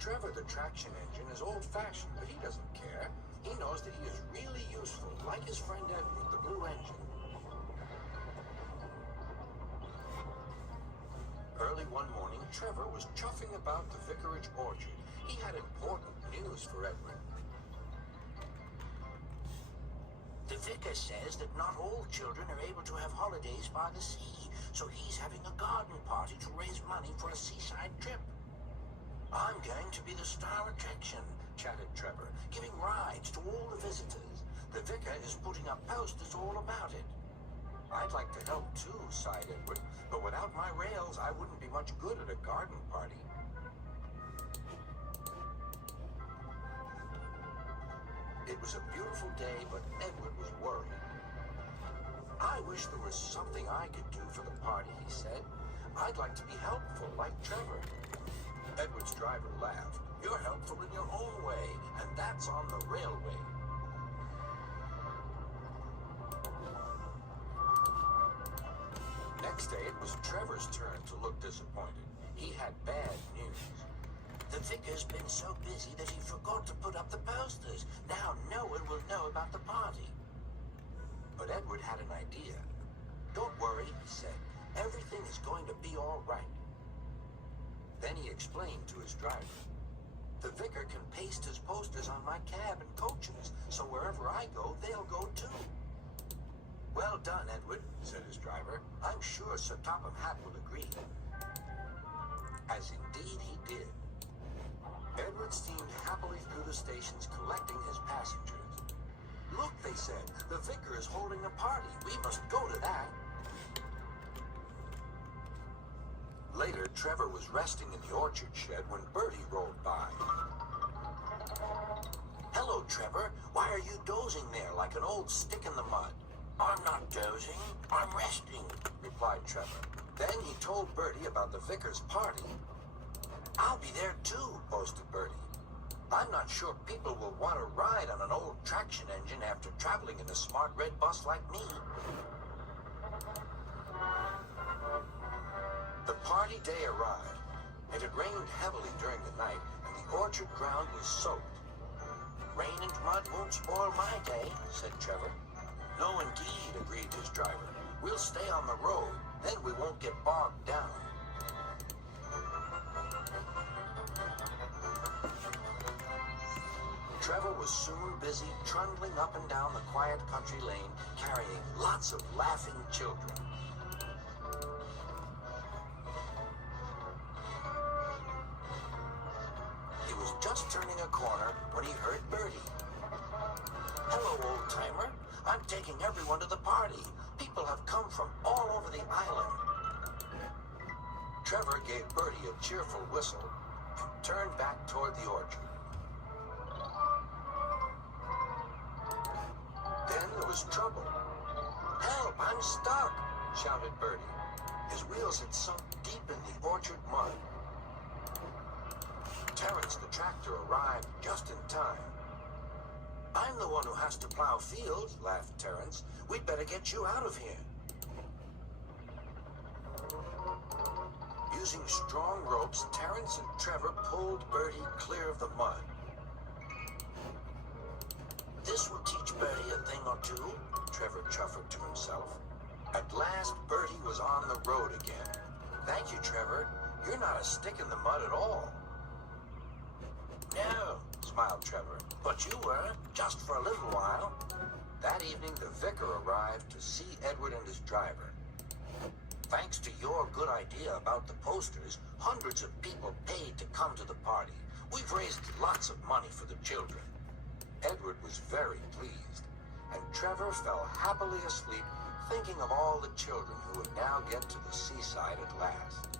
Trevor the traction engine is old-fashioned, but he doesn't care. He knows that he is really useful, like his friend Edward, the blue engine. Early one morning, Trevor was chuffing about the vicarage orchard. He had important news for Edward. The vicar says that not all children are able to have holidays by the sea, so he's having a garden party to raise money for a seaside trip. I'm going to be the star attraction, Chatted Trevor, giving rides to all the visitors. The vicar is putting up posters all about it. I'd like to help too, sighed Edward, but without my rails, I wouldn't be much good at a garden party. It was a beautiful day, but Edward was worried. I wish there was something I could do for the party, he said. I'd like to be helpful, like Trevor. Edward's driver laughed. You're helpful in your own way, and that's on the railway. Next day, it was Trevor's turn to look disappointed. He had bad news. The vicar's been so busy that he forgot to put up the posters. Now no one will know about the party. But Edward had an idea. Don't worry, he said. Everything is going to be all right. Then he explained to his driver. The vicar can paste his posters on my cab and coaches, so wherever I go, they'll go too. Well done, Edward, said his driver. I'm sure Sir Topham Hatt will agree. As indeed he did. Edward steamed happily through the stations collecting his passengers. Look, they said, the vicar is holding a party. We must go to that. Later, Trevor was resting in the orchard shed when Bertie rolled by. Hello, Trevor. Why are you dozing there like an old stick in the mud? I'm not dozing. I'm resting, replied Trevor. Then he told Bertie about the vicar's party. I'll be there too, boasted Bertie. I'm not sure people will want to ride on an old traction engine after traveling in a smart red bus like me. The party day arrived. It had rained heavily during the night, and the orchard ground was soaked. Rain and mud won't spoil my day, said Trevor. No, indeed, agreed his driver. We'll stay on the road, then we won't get bogged down. Trevor was soon busy trundling up and down the quiet country lane, carrying lots of laughing children. He was just turning a corner when he heard Bertie. Hello, old-timer. I'm taking everyone to the party. People have come from all over the island. Trevor gave Bertie a cheerful whistle and turned back toward the orchard. Then there was trouble. Help, I'm stuck, shouted Bertie. His wheels had sunk deep in the orchard mud. Terrence, the tractor, arrived just in time. I'm the one who has to plow fields, laughed Terrence. We'd better get you out of here. Using strong ropes, Terrence and Trevor pulled Bertie clear of the mud. This will teach Bertie a thing or two, Trevor chuffed to himself. At last, Bertie was on the road again. Thank you, Trevor. You're not a stick in the mud at all. No, smiled Trevor. But you were, just for a little while. That evening, the vicar arrived to see Edward and his driver. Thanks to your good idea about the posters, hundreds of people paid to come to the party. We've raised lots of money for the children. Edward was very pleased, and Trevor fell happily asleep, thinking of all the children who would now get to the seaside at last.